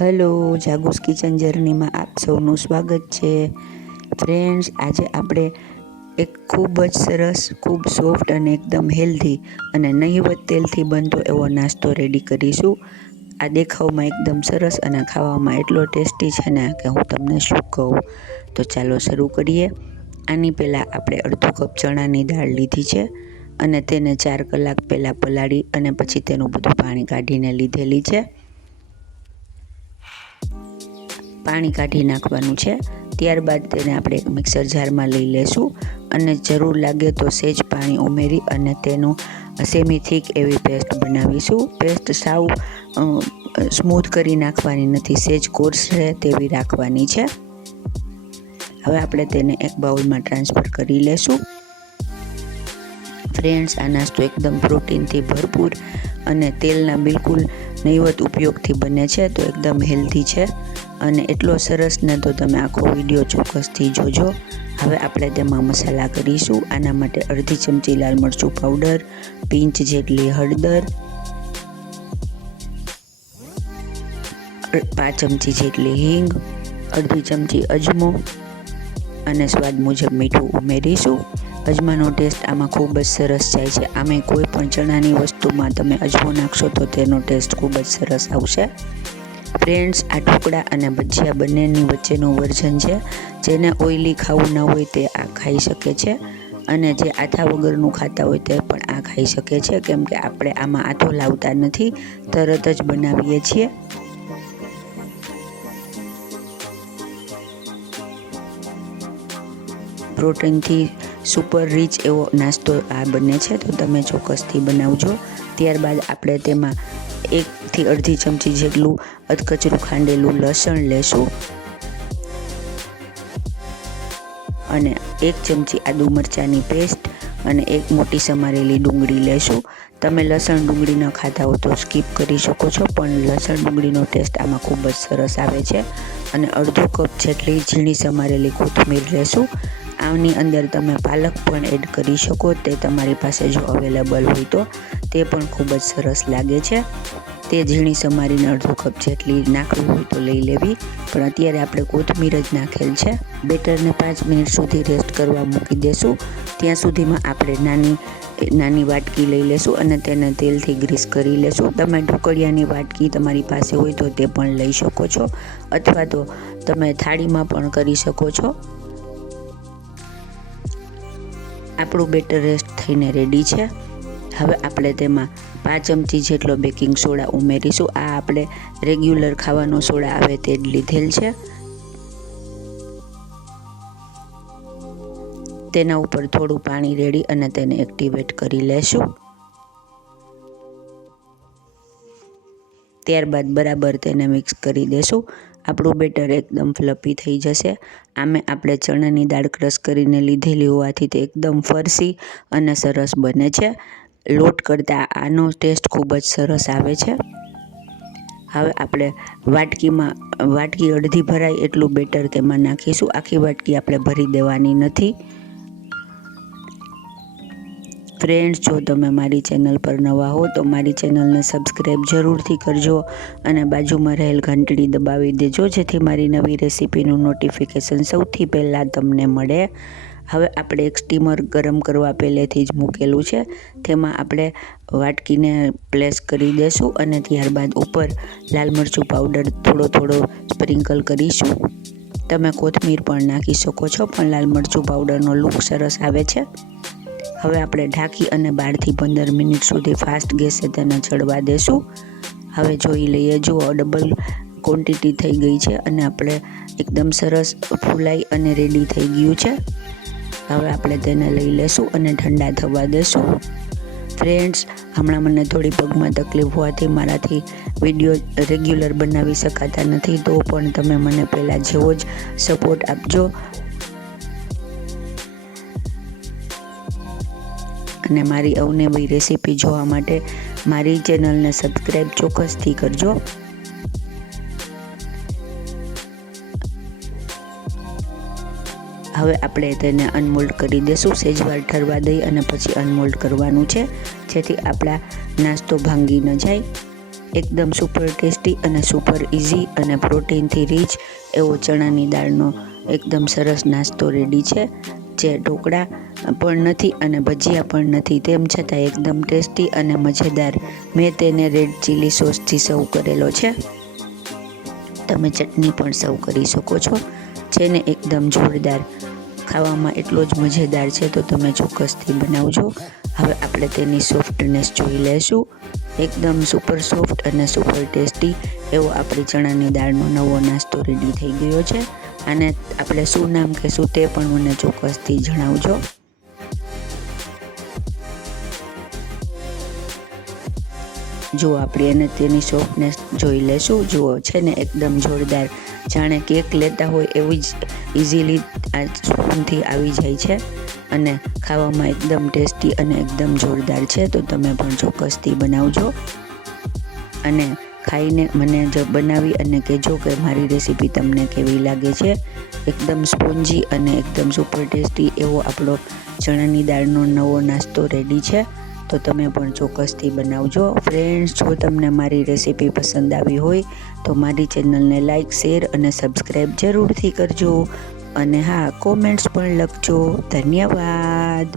Hello, જાગુસ kitchen જર્નીમાં આપ સૌનું સ્વાગત છે. ફ્રેન્ડ્સ, આજે આપણે એક ખૂબ જ સરસ, ખૂબ સોફ્ટ અને એકદમ હેલ્ધી અને નહિવત તેલથી બનતો એવો નાસ્તો રેડી કરીશું. આ દેખાવમાં એકદમ સરસ અને ખાવામાં એટલો ટેસ્ટી છે ને કે હું તમને શું કહું. તો ચાલો શરૂ કરીએ. આની પહેલાં આપણે અડધો કપ ચણાની દાળ લીધી છે અને તેને 4 કલાક પહેલાં પલાળી અને પછી તેનું બધું પાણી કાઢીને લીધેલી છે. પાણી કાઢી નાખવાનું છે. ત્યારબાદ તેને આપણે એક મિક્સર જારમાં લઈ લેશું અને જરૂર લાગે તો સહેજ પાણી ઉમેરી અને તેનું સેમી થીક એવી પેસ્ટ બનાવીશું. પેસ્ટ સાવ સ્મૂથ કરી નાખવાની નથી, સહેજ કોર્સ રહે તેવી રાખવાની છે. હવે આપણે તેને એક બાઉલમાં ટ્રાન્સફર કરી લેશું. ફ્રેન્ડ્સ, આ નાસ્તો એકદમ પ્રોટીનથી ભરપૂર અને તેલના બિલકુલ નહિવત ઉપયોગથી બને છે, તો એકદમ હેલ્ધી છે અને એટલો સરસ ને તો તમે આખો વિડીયો ચોક્કસથી જોજો. હવે આપણે તેમાં મસાલા કરીશું. આના માટે અડધી ચમચી લાલ મરચું પાવડર, પિંચ જેટલી હળદર, 5 ચમચી જેટલી હિંગ, અડધી ચમચી અજમો અને સ્વાદ મુજબ મીઠું ઉમેરીશું. અજમાનો ટેસ્ટ આમાં ખૂબ જ સરસ જાય છે. આમે કોઈ પણ ચણાની વસ્તુમાં તમે અજમો નાખશો તો તેનો ટેસ્ટ ખૂબ જ સરસ આવશે. ફ્રેન્ડ્સ, આ ઢોકળા અને ભજીયા બંનેની વચ્ચેનું વર્ઝન છે. જેને ઓઇલી ખાવું ન હોય તે આ ખાઈ શકે છે અને જે આથા વગરનું ખાતા હોય તે પણ આ ખાઈ શકે છે, કેમ કે આપણે આમાં આથો લાવતા નથી, તરત જ બનાવીએ છીએ. પ્રોટીનથી સુપર રીચ એવો નાસ્તો આ બને છે, તો તમે ચોક્કસથી બનાવજો. ત્યારબાદ આપણે તેમાં 1 થી અડધી ચમચી જેટલું અધકચરું ખાંડેલું લસણ લેશું અને 1 ચમચી આદુ મરચાંની પેસ્ટ અને 1 મોટી સમારેલી ડુંગળી લેશું. તમે લસણ ડુંગળી ન ખાતા હો તો સ્કીપ કરી શકો છો, પણ લસણ ડુંગળીનો ટેસ્ટ આમાં ખૂબ જ સરસ આવે છે. અને અડધો કપ જેટલી ઝીણી સમારેલી કોથમીર લેશું. આની અંદર તમે પાલક પણ એડ કરી શકો, તે તમારી પાસે જો અવેલેબલ હોય તો તે પણ ખૂબ જ સરસ લાગે છે. તે ઝીણી સમારીને અડધો કપ જેટલી નાખવી હોય તો લઈ લેવી, પણ અત્યારે આપણે કોથમીર જ નાખેલ છે. બેટરને 5 મિનિટ સુધી રેસ્ટ કરવા મૂકી દેશું. ત્યાં સુધીમાં આપણે નાની વાટકી લઈ લેશું અને તેને તેલથી ગ્રીસ કરી લેશું. તમે ઢોકળિયાની વાટકી તમારી પાસે હોય તો તે પણ લઈ શકો છો, અથવા તો તમે થાળીમાં પણ કરી શકો છો. આપણું બેટર રેસ્ટ થઈને રેડી છે. હવે આપણે તેમાં 5 ચમચી જેટલો બેકિંગ સોડા ઉમેરીશું. આ આપણે રેગ્યુલર ખાવાનો સોડા આવે તે જ લીધેલ છે. તેના ઉપર થોડું પાણી રેડી અને તેને એક્ટિવેટ કરી લેશું. ત્યારબાદ બરાબર તેને મિક્સ કરી દેશું. આપણું બેટર એકદમ ફ્લફી થઈ જશે. આમે આપણે ચણાની દાળ ક્રશ કરીને લીધેલી હોવાથી તે એકદમ ફરસી અને સરસ બને છે. લોટ કરતાં આનો ટેસ્ટ ખૂબ જ સરસ આવે છે. હવે આપણે વાટકી અડધી ભરાય એટલું બેટર તેમાં નાખીશું. આખી વાટકી આપણે ભરી દેવાની નથી. ફ્રેન્ડ્સ, જો તમે મારી ચેનલ પર નવા હો તો મારી ચેનલને સબસ્ક્રાઈબ જરૂરથી કરજો અને બાજુમાં રહેલ ઘંટડી દબાવી દેજો, જેથી મારી નવી રેસીપીનું નોટિફિકેશન સૌથી પહેલાં તમને મળે. હવે આપણે એક સ્ટીમર ગરમ કરવા પહેલેથી જ મૂકેલું છે. તેમાં આપણે વાટકીને પ્લેસ કરી દેશું અને ત્યારબાદ ઉપર લાલ મરચું પાવડર થોડો સ્પ્રિંકલ કરીશું. તમે કોથમીર પણ નાખી શકો છો, પણ લાલ મરચું પાવડરનો લુક સરસ આવે છે. હવે આપણે ઢાંકી અને 12 થી 15 મિનિટ સુધી ફાસ્ટ ગેસે તેને ચડવા દેશું. હવે જોઈ લઈએ, જુઓ ડબલ ક્વોન્ટિટી થઈ ગઈ છે અને આપણે એકદમ સરસ ફૂલાઈ અને રેડી થઈ ગયું છે. હવે આપણે તેને લઈ લેશું અને ઠંડા થવા દેશું. ફ્રેન્ડ્સ, હમણાં મને થોડી પગમાં તકલીફ હોવાથી મારાથી વિડીયો રેગ્યુલર બનાવી શકાતા નથી, તો પણ તમે મને પહેલાં જેવો જ સપોર્ટ આપજો અને મારી અવનવી રેસીપી જોવા માટે મારી ચેનલને સબસ્ક્રાઈબ ચોક્કસથી કરજો. હવે આપણે તેને અનમોલ્ડ કરી દેશું. સહેજવાર ઠરવા દઈ અને પછી અનમોલ્ડ કરવાનું છે, જેથી આપણા નાસ્તો ભાંગી ન જાય. એકદમ સુપર ટેસ્ટી અને સુપર ઇઝી અને પ્રોટીનથી રીચ એવો ચણાની દાળનો એકદમ સરસ નાસ્તો રેડી છે, જે ઢોકળા પણ નથી અને ભજીયા પણ નથી, તેમ છતાં એકદમ ટેસ્ટી અને મજેદાર. મેં તેને રેડ ચીલી સોસથી સર્વ કરેલો છે. તમે ચટણી પણ સર્વ કરી શકો છો, જેને એકદમ જોરદાર, ખાવામાં એટલો જ મજેદાર છે. તો તમે ચોક્કસથી બનાવજો. હવે આપણે તેની સોફ્ટનેસ જોઈ લઈશું. એકદમ સુપર સોફ્ટ અને સુપર ટેસ્ટી એવો આપણી ચણાની દાળનો નવો નાસ્તો રેડી થઈ ગયો છે. અને આપણે શું નામ કહેશું તે પણ મને ચોક્કસથી જણાવજો. જો આપણે એને તેની સોફ્ટનેસ જોઈ લેશું. જુઓ છે ને એકદમ જોરદાર, જાણે કેક લેતા હોય એવી જ ઇઝીલી આ સ્પૂનથી આવી જાય છે અને ખાવામાં એકદમ ટેસ્ટી અને એકદમ જોરદાર છે. તો તમે પણ ચોક્કસથી બનાવજો અને ખાઈને મને જો બનાવી અને કહેજો કે મારી રેસીપી તમને કેવી લાગે છે. એકદમ સ્પોન્જી અને એકદમ સુપર ટેસ્ટી એવો આપણો ચણાની દાળનો નવો નાસ્તો રેડી છે. તો તમે પણ ચોક્કસથી બનાવજો. ફ્રેન્ડ્સ, જો તમને મારી રેસીપી પસંદ આવી હોય તો મારી ચેનલને લાઇક, શેર અને સબસ્ક્રાઈબ જરૂરથી કરજો. અને હા, કોમેન્ટ્સ પણ લખજો. ધન્યવાદ.